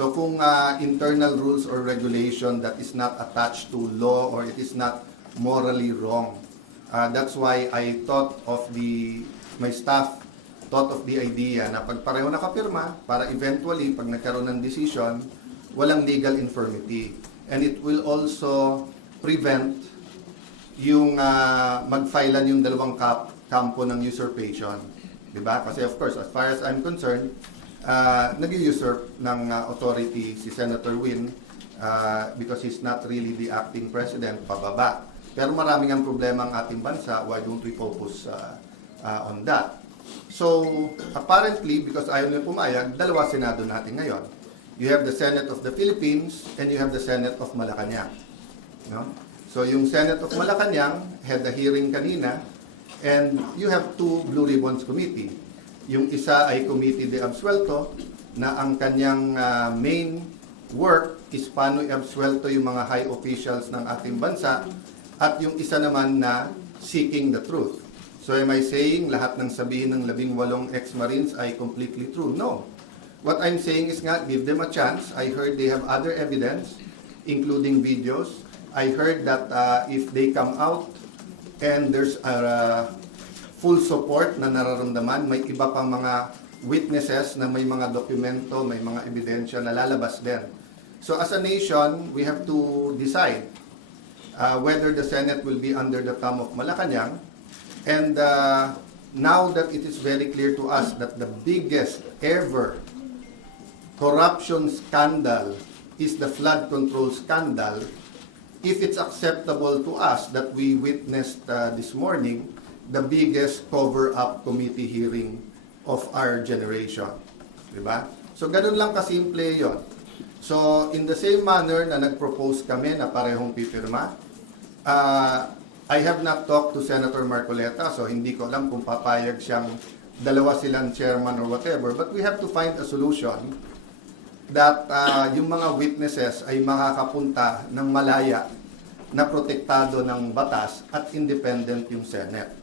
So kung internal rules or regulation that is not attached to law or it is not morally wrong, that's why I thought of my staff thought of the idea na pag pareho nakapirma, para eventually, pag nagkaroon ng decision, walang legal infirmity. And it will also prevent yung mag-filean yung dalawang kampo ng usurpation. Diba? Kasi of course, as far as I'm concerned, nag-usurp ng authority si Senator Win because he's not really the acting president, pababa. Pero maraming ang problema ang ating bansa, why don't we focus on that? So, apparently, because ayaw nila pumayag, dalawa Senado natin ngayon. You have the Senate of the Philippines and you have the Senate of Malacanang. No? So, yung Senate of Malacanang had a hearing kanina and you have two Blue Ribbons Committee. Yung isa ay Committee de Absuelto na ang kanyang main work is paano i-absuelto yung mga high officials ng ating bansa at yung isa naman na seeking the truth. So am I saying lahat ng sabihin ng 18 ex-Marines ay completely true? No. What I'm saying is nga, give them a chance. I heard they have other evidence, including videos. I heard that if they come out and there's full support na nararamdaman, may iba pang mga witnesses na may mga dokumento, may mga ebidensya na lalabas din. So as a nation, we have to decide whether the Senate will be under the thumb of Malacanang. And now that it is very clear to us that the biggest ever corruption scandal is the flood control scandal, if it's acceptable to us that we witnessed this morning, the biggest cover-up committee hearing of our generation. Diba? So ganun lang kasimple yon. So in the same manner na nag-propose kami na parehong pipirma, I have not talked to Senator Marcoleta, so hindi ko alam kung papayag siyang dalawa silang chairman or whatever, but we have to find a solution that yung mga witnesses ay makakapunta ng malaya na protektado ng batas at independent yung Senate.